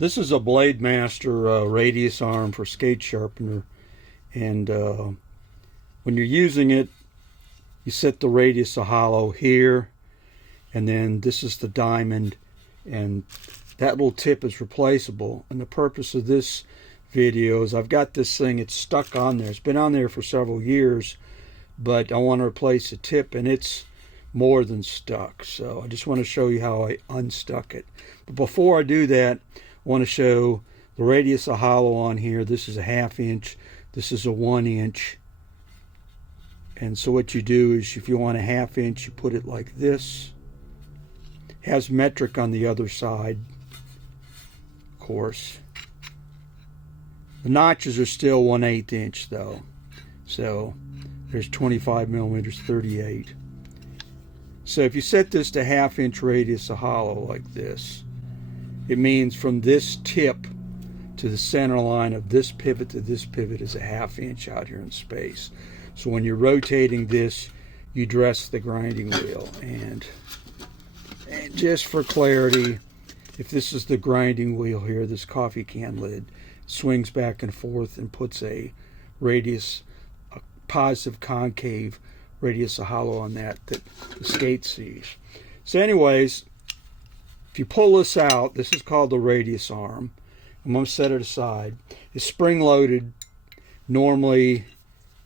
This is a Blademaster radius arm for skate sharpener, and when you're using it, you set the radius of hollow here, and then this is the diamond, and that little tip is replaceable. And the purpose of this video is I've got this thing, it's stuck on there. It's been on there for several years, but I want to replace the tip, and it's more than stuck. So I just want to show you how I unstuck it. But before I do that, I want to show the radius of hollow on here. This is a 1/2 inch. This is a 1 inch. And so what you do is, if you want a 1/2 inch, you put it like this. It has metric on the other side, of course. The notches are still 1/8 inch though. So there's 25 millimeters, 38. So if you set this to 1/2 inch radius of hollow like this, it means from this tip to the center line of this pivot to this pivot is a 1/2 inch out here in space. So when you're rotating this, you dress the grinding wheel. And just for clarity, if this is the grinding wheel here, this coffee can lid swings back and forth and puts a radius, a positive concave radius of hollow on that the skate sees. So anyways, if you pull this out, this is called the radius arm. I'm going to set it aside. It's spring loaded. Normally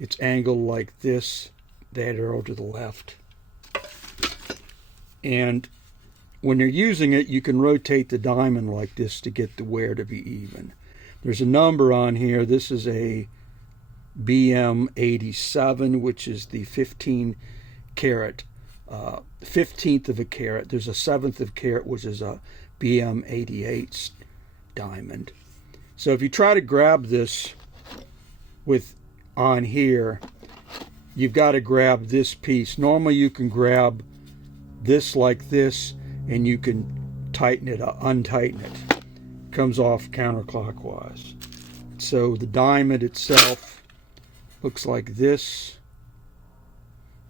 it's angled like this, that arrow to the left. And when you're using it, you can rotate the diamond like this to get the wear to be even. There's a number on here. This is a BM87, which is the 15 carat, 15th of a carat. There's a 7th of a carat, which is a BM88 diamond. So if you try to grab this with on here, you've got to grab this piece. Normally you can grab this like this, and you can tighten it, untighten it. Comes off counterclockwise. So the diamond itself looks like this.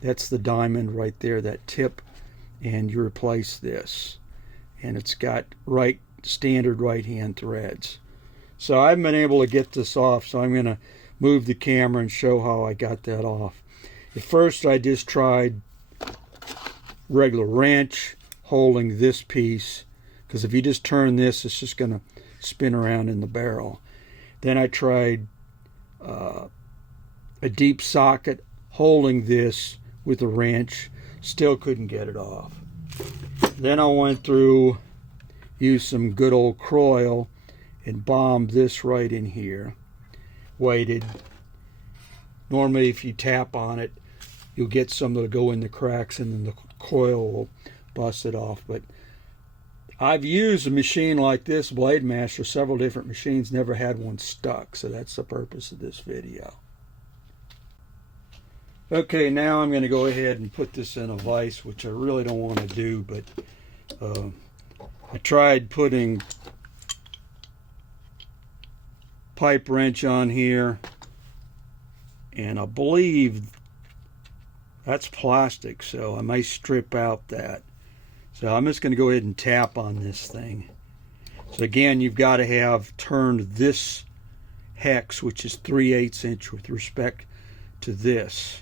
That's the diamond right there, that tip, and you replace this, and it's got standard right hand threads. So I haven't been able to get this off, so I'm going to move the camera and show how I got that off. At first I just tried regular wrench holding this piece, because if you just turn this, it's just going to spin around in the barrel. Then I tried a deep socket holding this with a wrench, still couldn't get it off. Then I went through, used some good old Kroil and bombed this right in here, weighted. Normally if you tap on it, you'll get some that'll go in the cracks, and then the coil will bust it off. But I've used a machine like this, Blademaster, several different machines, never had one stuck, so that's the purpose of this video. Okay, now I'm going to go ahead and put this in a vise, which I really don't want to do, but I tried putting pipe wrench on here, and I believe that's plastic, so I may strip out that. So I'm just going to go ahead and tap on this thing. So again, you've got to have turned this hex, which is 3/8 inch with respect to this.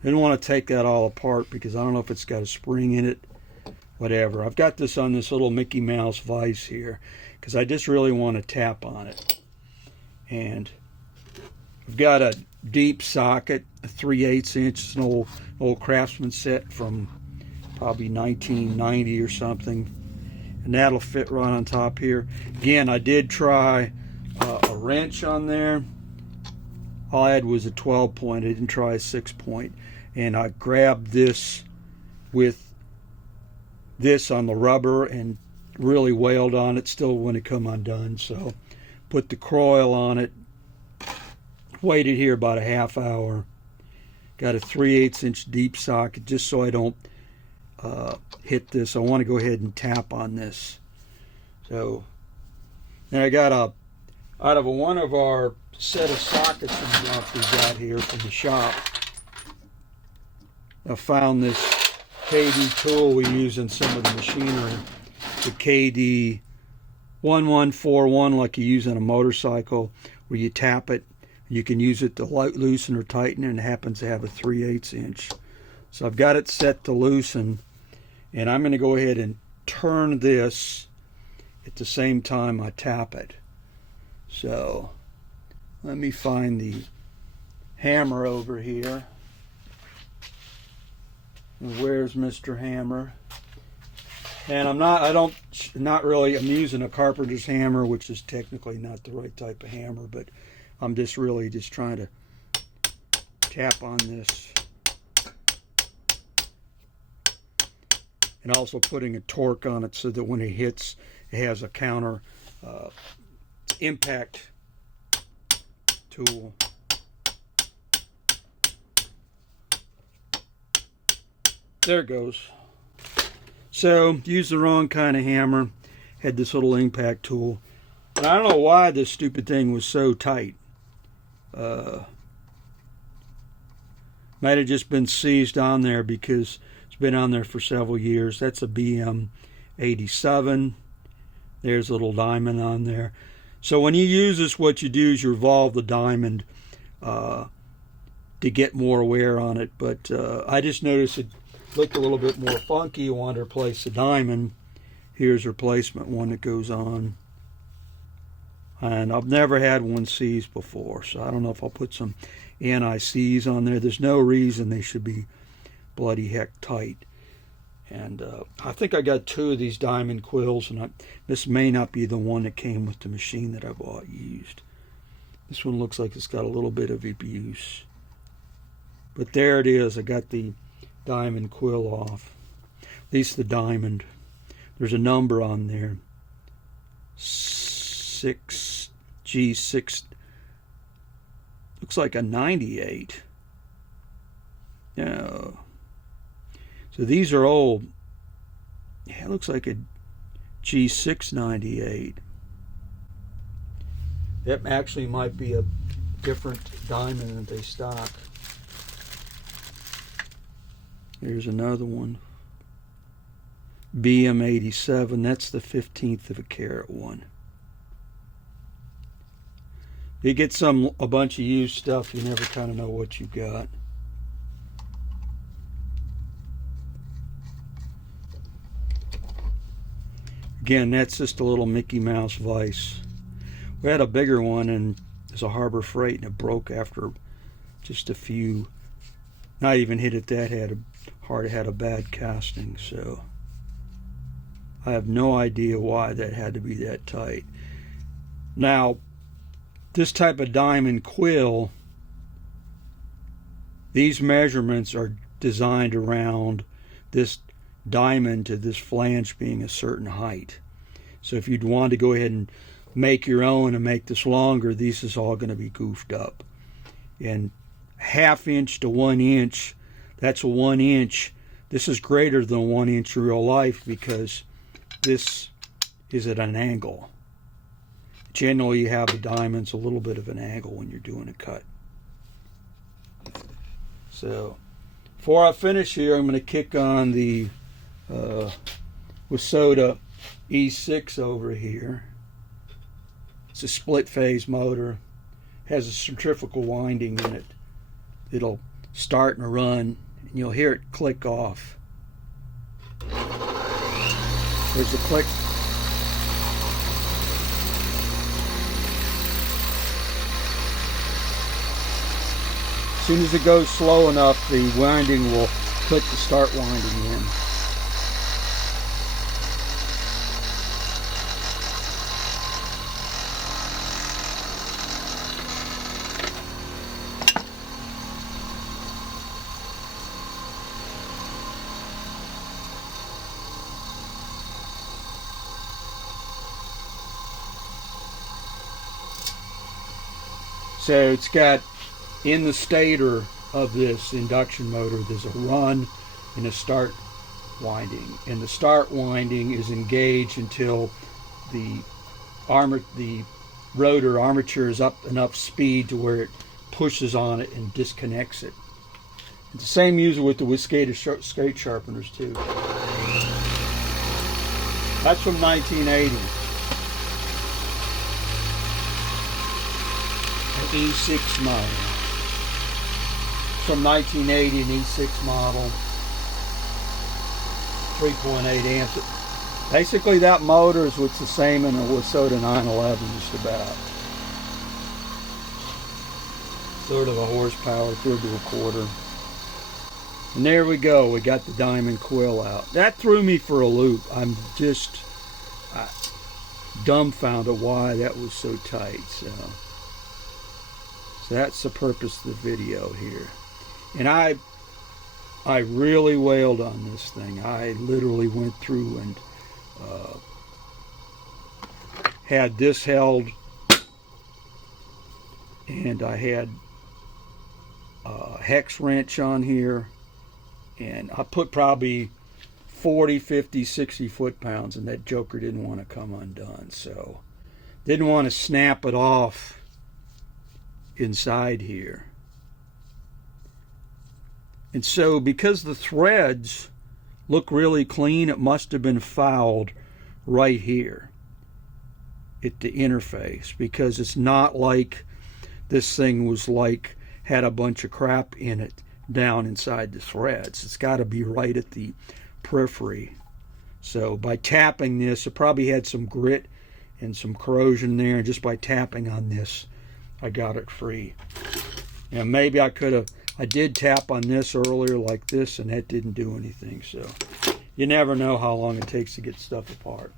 I didn't want to take that all apart because I don't know if it's got a spring in it, whatever. I've got this on this little Mickey Mouse vise here because I just really want to tap on it. And I've got a deep socket, a 3/8 inch. It's an old Craftsman set from probably 1990 or something, and that'll fit right on top here. Again, I did try a wrench on there. All I had was a 12 point. I didn't try a 6 point, and I grabbed this with this on the rubber and really wailed on it. Still wouldn't come undone, so put the Kroil on it, waited here about a half hour, got a 3/8 inch deep socket just so I don't hit this. I want to go ahead and tap on this. So then I got out of one of our set of sockets we got here from the shop, I found this KD tool we use in some of the machinery, the KD 1141 like you use on a motorcycle, where you tap it. You can use it to loosen or tighten, and it happens to have a 3/8 inch. So I've got it set to loosen, and I'm going to go ahead and turn this at the same time I tap it. So let me find the hammer over here. And where's Mr. Hammer? And I'm using a carpenter's hammer, which is technically not the right type of hammer, but I'm just trying to tap on this. And also putting a torque on it so that when it hits, it has a counter impact tool. There it goes. So, used the wrong kind of hammer, had this little impact tool. And I don't know why this stupid thing was so tight. Might have just been seized on there because it's been on there for several years. That's a BM 87. There's a little diamond on there. So when you use this, what you do is you revolve the diamond to get more wear on it. But I just noticed it looked a little bit more funky. You want to replace the diamond. Here's a replacement one that goes on. And I've never had one seized before, so I don't know if I'll put some anti-seize on there. There's no reason they should be bloody heck tight. And I think I got 2 of these diamond quills, and this may not be the one that came with the machine that I bought used. This one looks like it's got a little bit of abuse. But there it is. I got the diamond quill off. At least the diamond. There's a number on there. G6. Looks like a 98. No. So these are old. Yeah, it looks like a G698. That actually might be a different diamond that they stock. Here's another one. BM 87. That's the 15th of a carat one. You get a bunch of used stuff, you never kind of know what you got. Again, that's just a little Mickey Mouse vise. We had a bigger one, and it's a Harbor Freight, and it broke after just a few. Not even hit it that hard. It had a bad casting, so I have no idea why that had to be that tight. Now, this type of diamond quill, these measurements are designed around this diamond to this flange being a certain height. So if you'd want to go ahead and make your own and make this longer, these is all going to be goofed up. And 1/2 inch to 1 inch, that's a 1 inch. This is greater than 1 inch in real life because this is at an angle. Generally, you have the diamonds a little bit of an angle when you're doing a cut. So, before I finish here, I'm going to kick on the Wisoda E6 over here. It's a split phase motor. Has a centrifugal winding in it. It'll start and run, and you'll hear it click off. There's a click. As soon as it goes slow enough, the winding will click to start winding in. So it's got, in the stator of this induction motor, there's a run and a start winding. And the start winding is engaged until the rotor armature is up enough speed to where it pushes on it and disconnects it. It's the same user with the skate sharpeners too. That's from 1980. E6 motor. From 1980, an E6 model. 3.8 amps. Basically that motor is what's the same in a Wasota 911 just about. Third of a horsepower, third to a quarter. And there we go, we got the Diamond Quill out. That threw me for a loop. I'm just dumbfounded why that was so tight. So that's the purpose of the video here. And I really wailed on this thing. I literally went through and had this held, and I had a hex wrench on here, and I put probably 40, 50, 60 foot-pounds, and that joker didn't want to come undone. So didn't want to snap it off inside here. And so because the threads look really clean, it must have been fouled right here at the interface, because it's not like this thing was like had a bunch of crap in it down inside the threads. It's got to be right at the periphery. So by tapping this, it probably had some grit and some corrosion there, and just by tapping on this I got it free. And maybe I did tap on this earlier like this, and that didn't do anything. So you never know how long it takes to get stuff apart.